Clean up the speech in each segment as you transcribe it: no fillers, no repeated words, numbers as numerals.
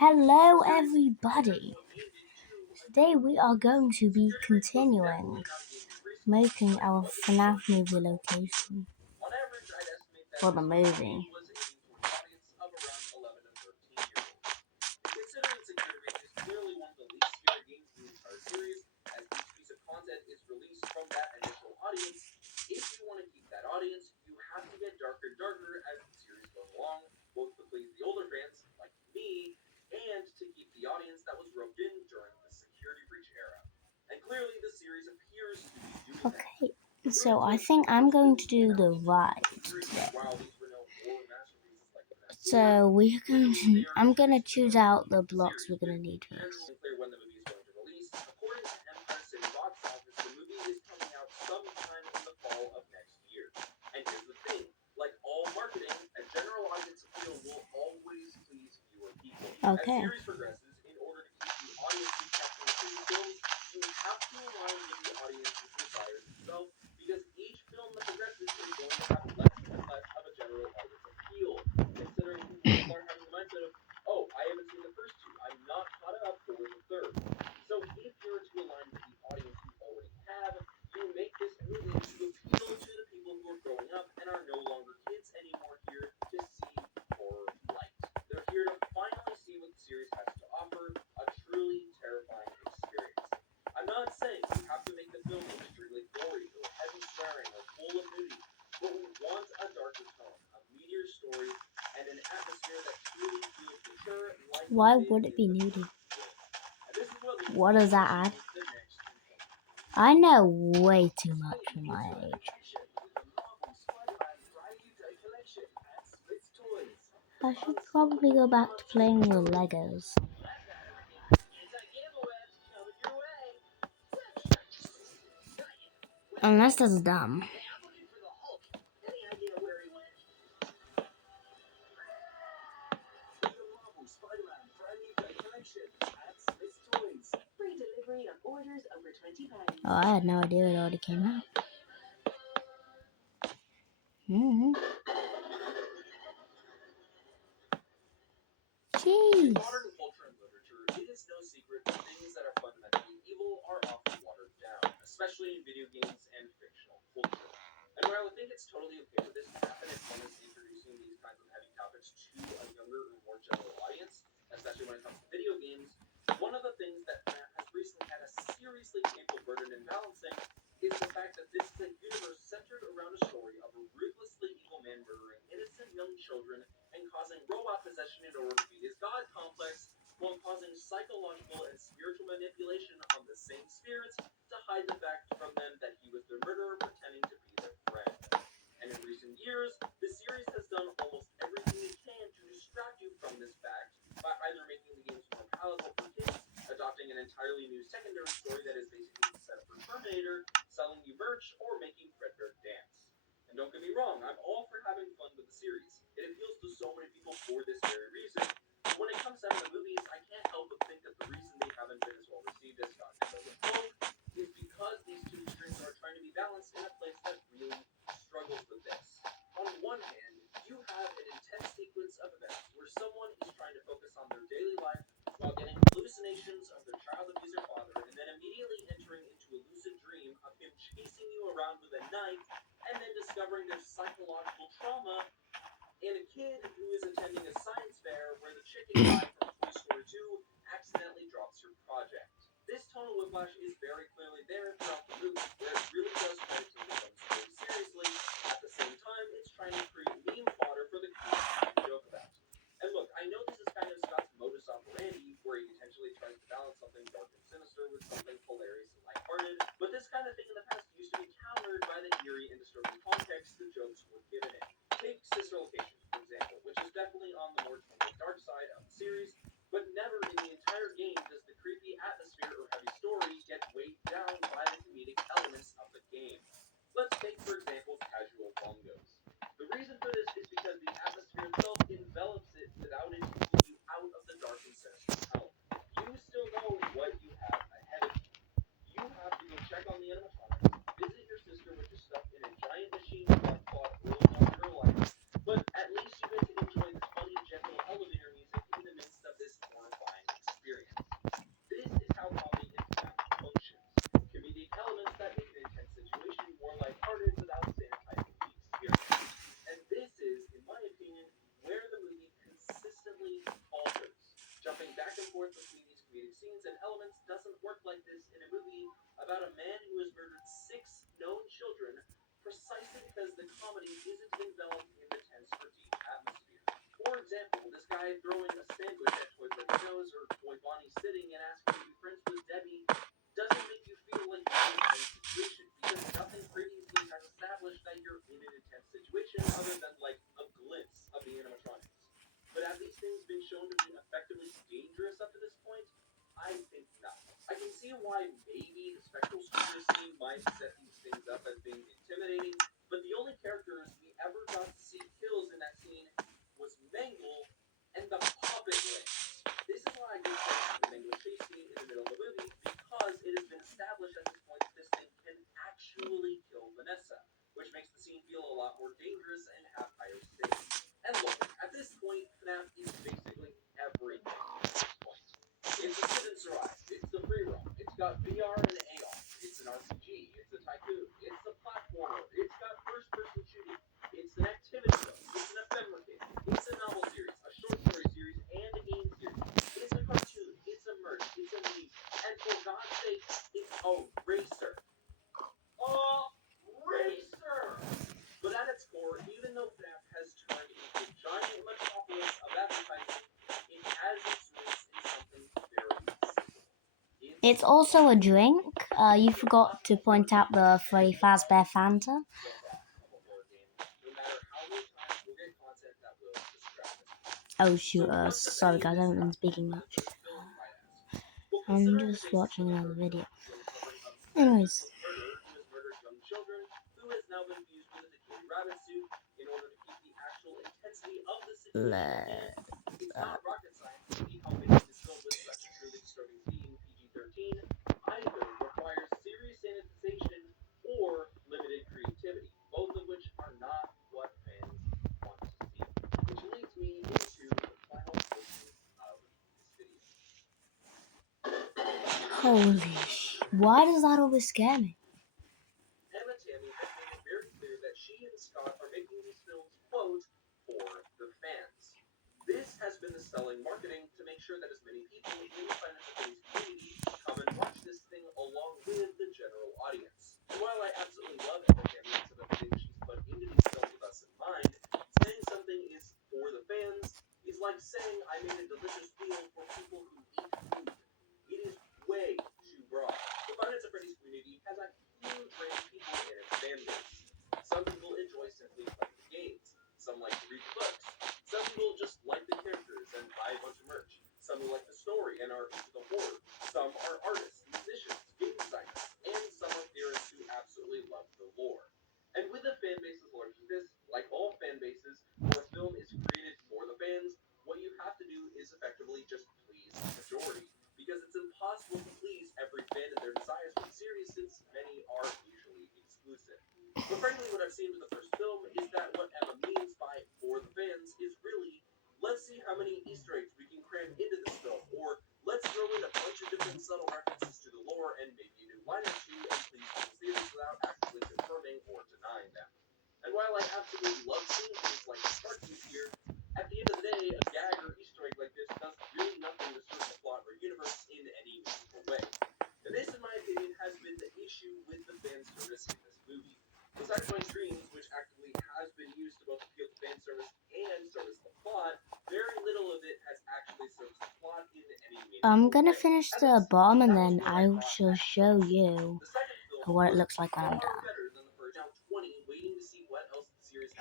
Hello everybody! Today we are going to be continuing making our Fnaf movie location for the movie. Okay, so I think I'm going to do the ride today. So I'm gonna choose out the blocks we're gonna need for this. Okay. Why would it be nudie? What does that add? I know way too much for my age. I should probably go back to playing with Legos. Unless that's dumb. Oh, I had no idea it already came out. Jeez. It's also a drink. You forgot to point out the Freddy Fazbear Fanta. Oh shoot, sorry guys, I haven't been speaking much. I'm just watching another video. Anyways. Holy sh! Why does that always scare me? I'm gonna finish the bottom and then I shall show you what it looks like when I'm done.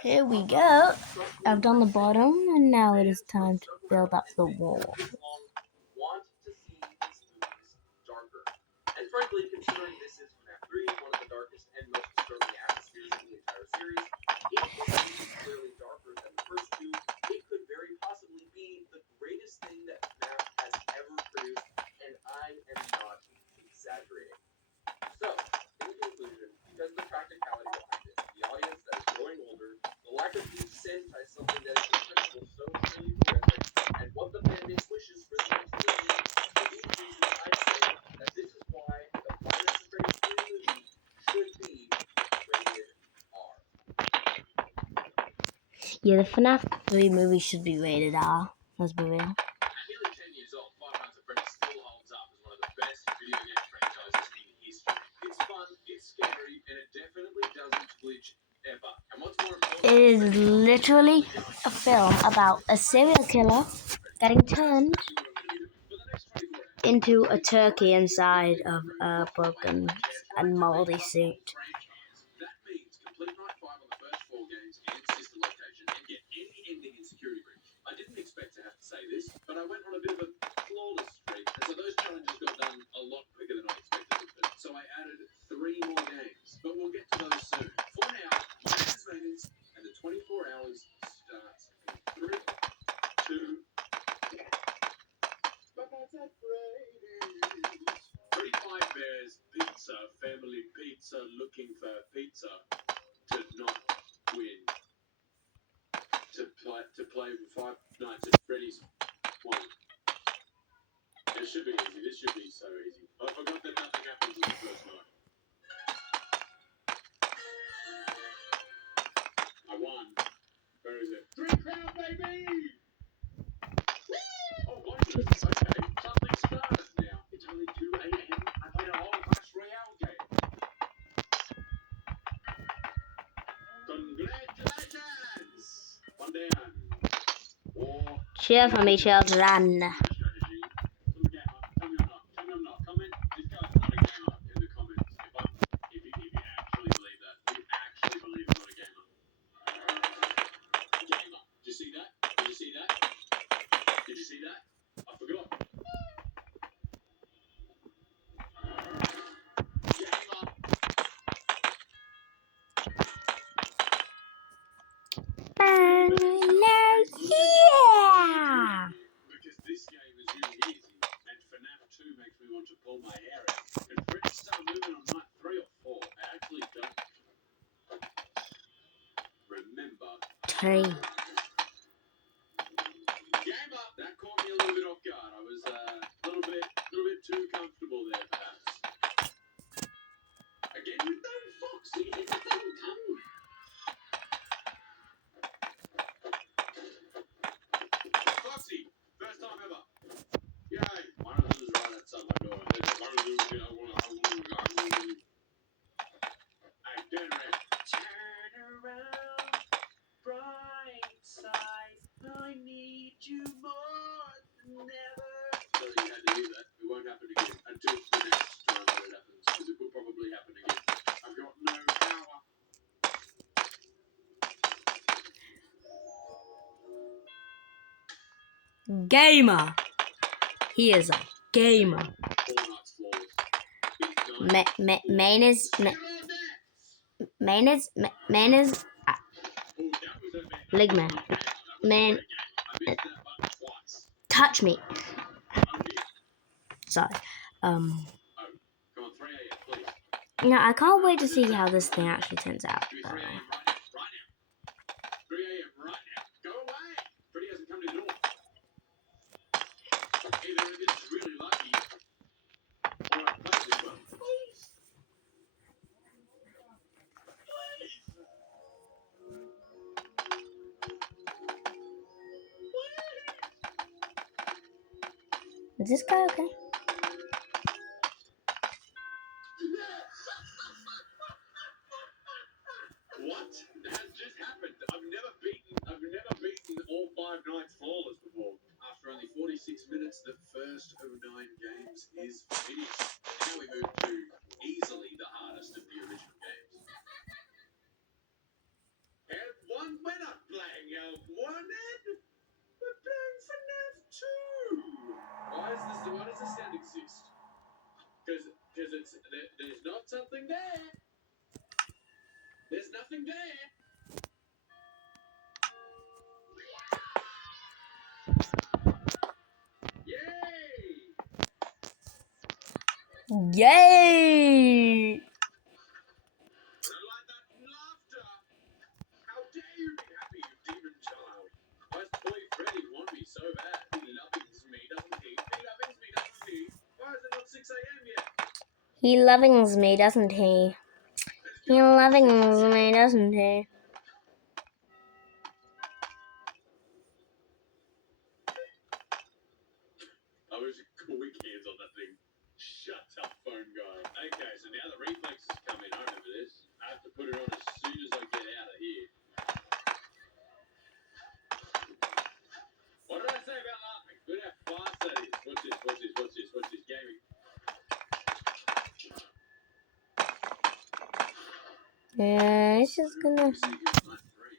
Here we go. I've done the bottom and now it is time to build up the wall. Yeah, the Fnaf 3 movie should be rated R. Let's be real. It is literally a film about a serial killer getting turned into a turkey inside of a broken and moldy suit. I didn't expect to have to say this, but I went on a bit of a flawless streak, and so those challenges got done a lot quicker than I expected them to. So I added 3 more games, but we'll get to those soon. For now, maintenance, and the 24 hours starts in 3, 2. But that's at Freddy's. 35 Bears Pizza, family pizza, looking for pizza to not win. To play with 5 nights at Freddy's 1. It should be easy. This should be so easy. I forgot that nothing happens on the first night. I won. Where is it? 3 crown, baby! Oh, my goodness. Okay. Something started now. It's only 2 a.m. I played a whole Clash Royale game. Congratulations! 1 down. Or... Cheer for me, children. Comment. This guy's not a gamer in the comments. If you actually believe that. You actually believe I'm not a gamer. Gamer. Did you see that? Did you see that? Did you see that? I forgot. Gamer. Yeah! Because this game is really easy, and Fnaf 2 makes me want to pull my hair out. And Freddy start moving on night 3 or 4. I actually don't remember. 3. Gamer! That caught me a little bit off guard. I was a little bit too comfortable there, perhaps. Again with no Foxy, it doesn't come. Foxy, first time ever. Yay! One of them is right outside my door. Hey, turn around. Turn around, bright side. I need you more than ever. So you had to hear that. It won't happen again until the next time that it happens, because it will probably happen again. I've got no power. Gamer. He is a gamer. 4 nights flawless. Main is Ligma. Man, touch me. Sorry. I can't wait to see how this thing actually turns out. 3 a.m. right now. 3 a.m. right now. Go away. Freddy hasn't come to the door. Either this is really lucky, or I played this well. Please. Is this guy okay? What has just happened? I've never beaten all 5 nights flawless before. After only 46 minutes, the first of 9 games is finished. Now we move to easily the hardest of the original games. And we're not playing Elf 1, Ed. We're playing Fnaf 2. Why does this sound exist? Because there's not something there. There's nothing there. Yay! Yay! I don't like that laughter. How dare you be happy, you demon child? My boy Freddy want me so bad. He lovings me, doesn't he? He lovings me, doesn't he? Why is it not 6 a.m. yet? He lovings me, doesn't he? He lovings me, doesn't he? I wish quick hands on that thing. Shut up, phone guy. Okay, so now the reflexes come in. I remember this. I have to put it on as soon as I get out of here. Yeah, it's just gonna. See, here's line 3.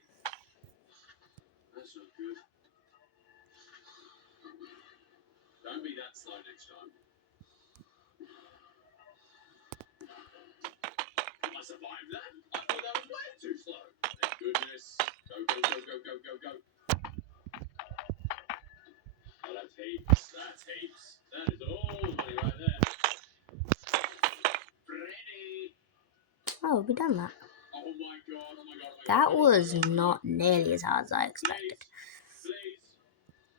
That's not good. Don't be that slow next time. I survived that. I thought that was way too slow. Thank goodness. Go, go, go, go, go, go, go. Oh, that's heaps. That's heaps. That is all the money right there. Ready. Oh, we done that. Oh my god, oh my god, oh my god. That was not nearly as hard as I expected.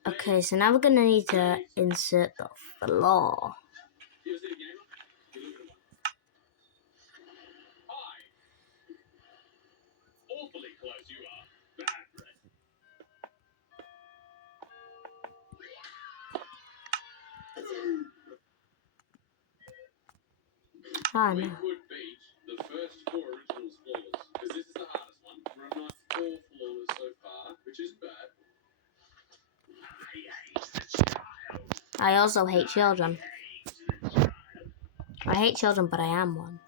Okay, so now we're gonna need to insert the floor. You ever see a gamer? You look at one. Hi. Awfully close you are. Bad breath. Ah, We no. could beat the first 4 originals flawless, because this is the hardest one. We're on night 4 flawless so far, which isn't bad. I also hate children. I hate children, but I am one.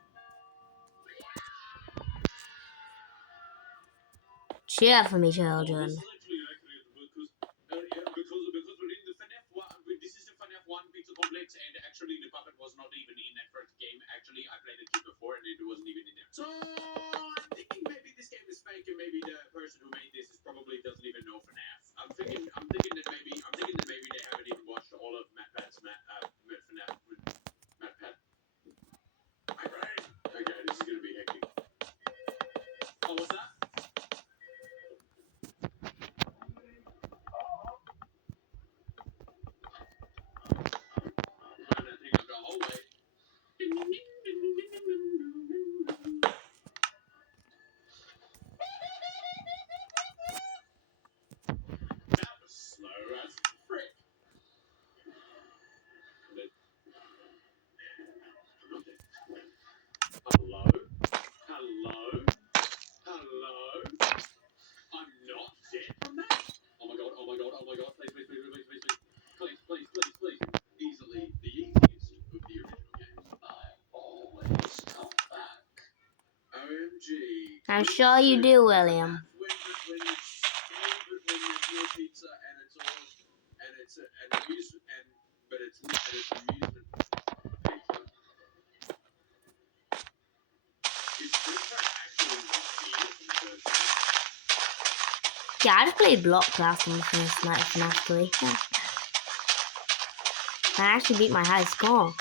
Cheer for me, children. This is actually accurate because we're in the Fnaf 1. This is the Fnaf 1 pizza complex, and actually the puppet was not even in that first game. Actually, I played it just before, and it wasn't even in there. So I'm thinking maybe this game is fake, and maybe the person who made this is probably doesn't even know Fnaf. I'm thinking that maybe they haven't even watched all of MatPat's Fnaf. MatPat. My brain. Okay, this is gonna be hectic. Oh, what's that? I think I'll go hallway. That was slow as frick. Hello? Hello? Hello? I'm not dead from that? Oh my god, oh my god, oh my god. Please, please, please, please, please, please. Please, please, please, please. Easily the easiest of the original games. I always come back. OMG. I'm sure you do, William. When there's no pizza and it's all and it's an amusement but it's amusement pizza. Is Fnaf actually not here in the first place? Yeah, I just played Block Class on the first night of Fnaf 3. Yeah. I actually beat my high score.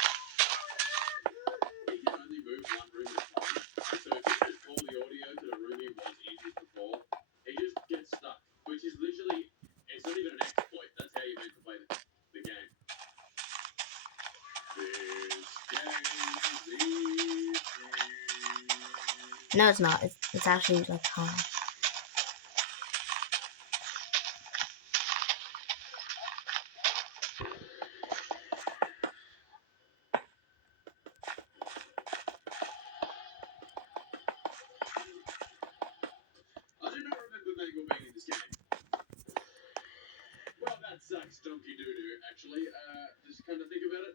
He can only move one room at a time. So if you just call the audio to the room he was in just before, he just gets stuck. Which is literally, it's not even an exploit. That's how you're meant to play the game. This game is easy. No, it's not. It's actually like hard. I do not remember Mangle being in this game. Well, that sucks, donkey doo-doo, actually. Just come to think about it.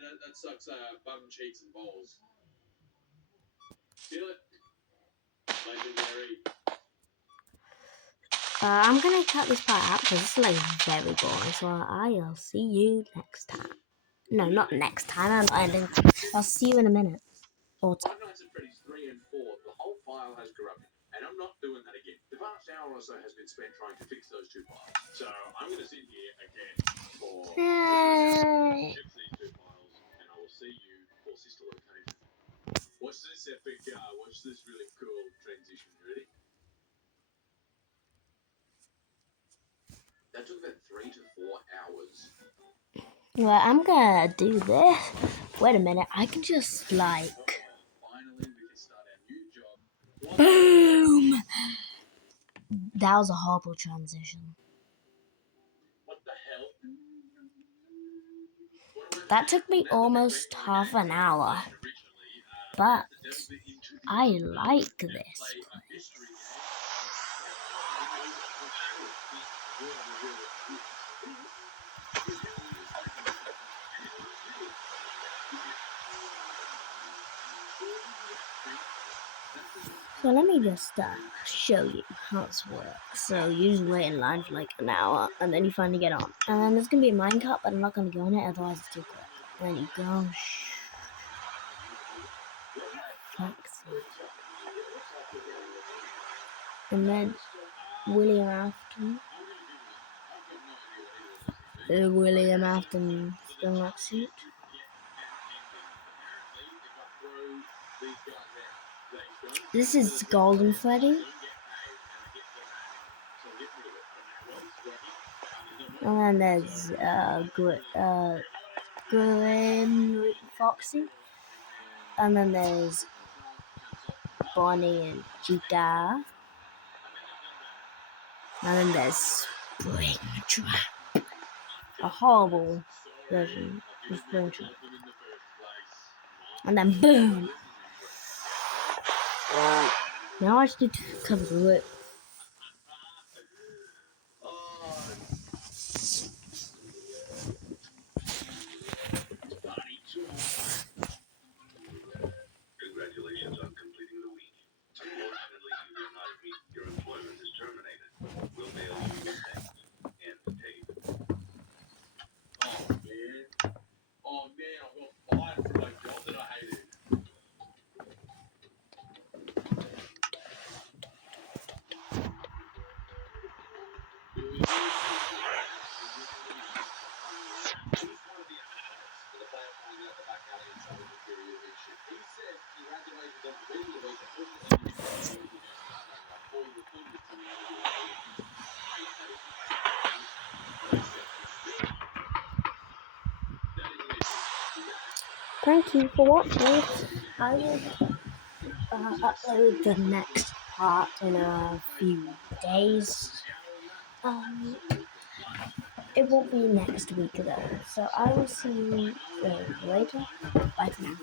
That sucks, bum cheeks and balls. Feel it? Legendary. I'm gonna cut this part out because it's like very boring. So I'll see you next time. No, not next time. I'm not ending. I'll see you in a minute. Or Five Nights at Freddy's 3 and 4, the whole file has corrupted. And I'm not doing that again. The past hour or so has been spent trying to fix those 2 files. So I'm going to sit here again for fix these 2 files, and I will see you for sister location. Watch this epic, watch this really cool transition. Ready? That took about 3 to 4 hours. well, I'm gonna do this. Wait a minute. I can just like. Finally, we can start our new job. Boom! That was a horrible transition. What the hell? That took me almost half an hour. But I like this place. So let me just show you how this works. So you just wait in line for like an hour, and then you finally get on. And then there's gonna be a minecart, but I'm not gonna go on it, otherwise it's too quick. And then you go, and then William Afton, William Afton stomach suit. This is Golden Freddy. And then there's Grim Foxy. And then there's Bonnie and Chica. And then there's Springtrap. A horrible version of Springtrap. And then boom! Now I just need to come through it. Congratulations on completing the week. Unfortunately, you did not meet. Your employment is terminated. We'll mail you your thanks and tape. Oh man, I got fired from my job that I hated. Thank you for watching. I will upload the next part in a few days. It won't be next week though, so I will see you later. Bye for now.